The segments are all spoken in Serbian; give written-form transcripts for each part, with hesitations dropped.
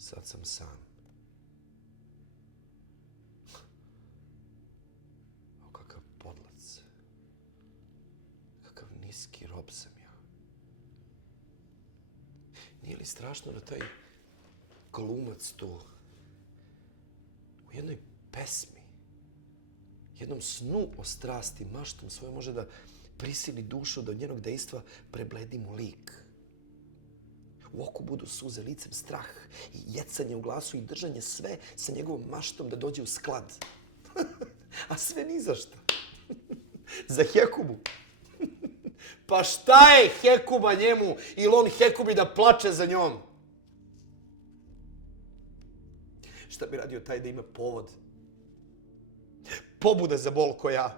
Sad sam sam. O, kakav podlac. Kakav niski rob sam ja. Nije li strašno da taj glumac tu u jednoj pesmi, jednom snu o strasti, maštom svoje može da prisili dušu da od njenog dejstva prebledi mu lik. U oku budu suze, licem strah i jecanje u glasu i držanje sve sa njegovom maštom da dođe u sklad. A sve ni za šta. Za Hekubu. Pa šta je Hekuba njemu ili on Hekubi da plače za njom? Šta bi radio taj da ima povod? Pobuda za bol ko ja.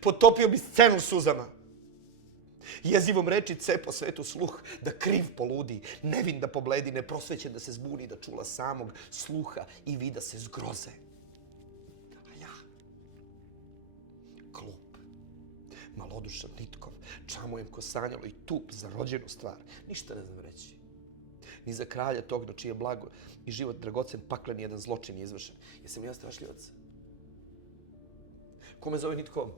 Potopio bi scenu suzama. Jezivom reči cepo svetu sluh da kriv poludi, nevin da pobledi, neprosvećen da se zbuni, da čula samog sluha i vida se zgroze. A ja, glup, malodušan nitkov, čamujem ko sanjalo i tup za rođenu stvar. Ništa ne znam reći. Ni za kralja tog na čije blago i život dragocen paklen jedan zločin je izvršen. Jesam li ja strašljivac? Ko me zove nitkom?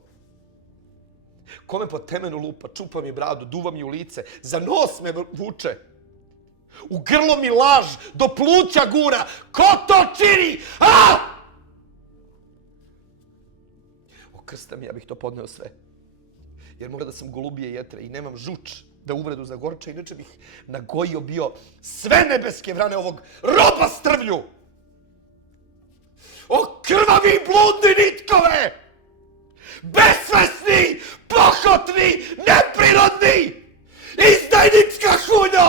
Kome po temenu lupa, čupa mi bradu, duva mi u lice, za nos me vuče. U grlo mi laž, do pluća gura. Ko to čini? A! Okrstam, ja bih to podneo sve. Jer možda da sam golubije jetre i nemam žuč da uvredu zagorča, inače bih nagojio bio sve nebeske vrane ovog roba strvlju. O krvavi bludni nitkove! Besvesni, pohotni, neprirodni! Izdajnička hunjo!